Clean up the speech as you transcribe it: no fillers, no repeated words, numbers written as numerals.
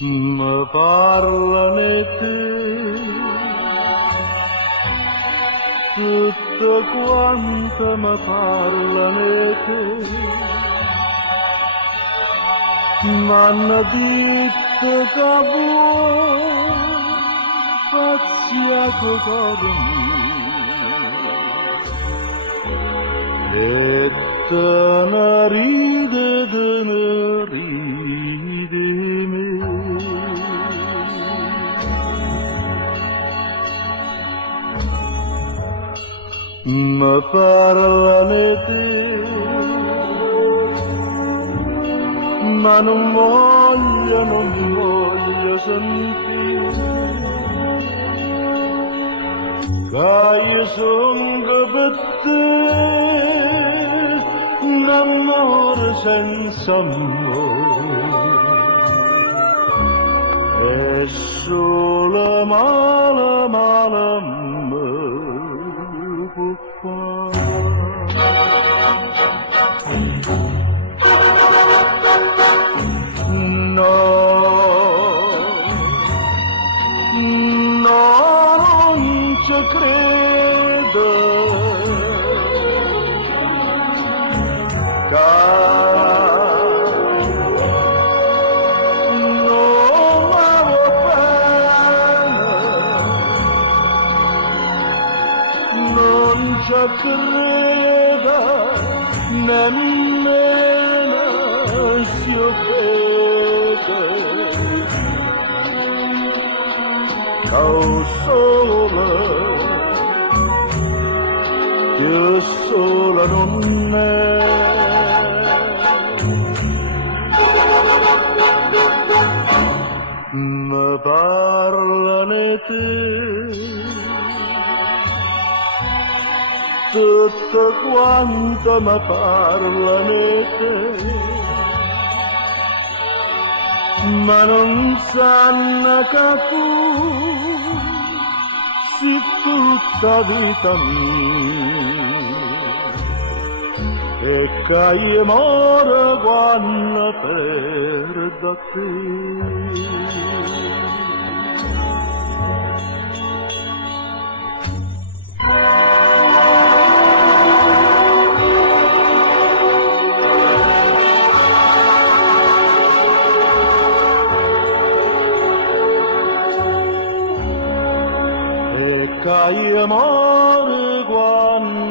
me parlano e te, tutto quanto me parlano e te, m'hanno detto che vuoi pazziare con cuore mio, e te ne ride me. Me parlano e te, ma non voglio sentire, che io sono per te, un amore senza amore, e solo male me può fare. No, non ci credo, che non avevo pena, non ci credo nemmeno se io oh sola, che sola non è. Me parlano e te, tutto quanto me parlano e te, ma non sanno che tu sei tutta vita mia, e che io moro quando perdo te. Che io moro quando